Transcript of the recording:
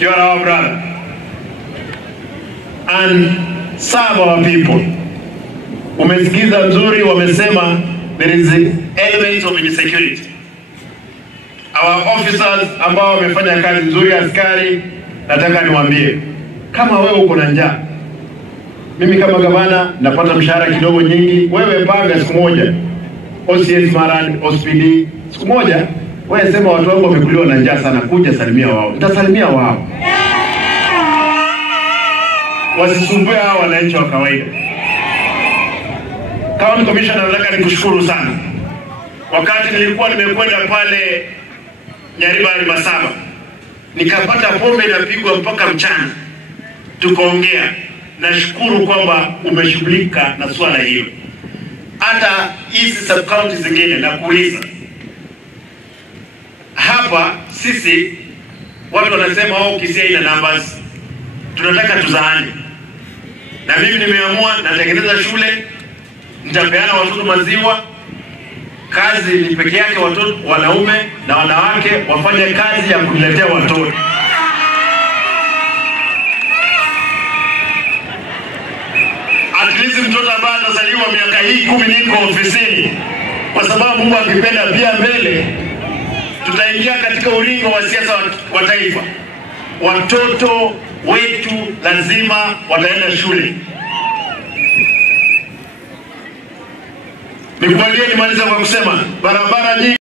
You are our brother. And serve our people. Umesikiza nzuri wamesema there is elements of insecurity. Our officers ambao wamefanya kazi nzuri, askari, nataka niwaambie kama wewe uko na njaa, mimi kama gavana napata mshahara kidogo nyingi, wewe panga siku moja OCS Maran, OSPD, siku moja wewe sema watu wangu wamekuliwa na njaa sana, kuja salimia wao. Nitasalimia wao. Wasisumbue hao wananchi wa kawaida. County Commissioner, nataka nikushukuru sana. Wakati nilikuwa nimekwenda pale Nyaribari Masaba, nikapata pombe inapigwa mpaka mchana, tukaongea. Nashukuru kwamba umeshughulika na swala hilo. Hata hizi sub county zingine na kuuliza hapa, sisi watu wanasema Kisii ina numbers, tunataka tuzaane. Na mimi nimeamua natengeneza shule, nitapeana watoto maziwa. Kazi ni peke yake watoto wanaume na wanawake wafanye kazi ya kuletea watoto. At least mtoto ambaye atazaliwa miaka hii 10 niko ofisini, kwa sababu Mungu akipenda pia mbele tutaingia katika ulingo wa siasa wa taifa. Watoto wetu lazima wataenda shule. Nikubalie nimaliza kwa kusema barabara nyingi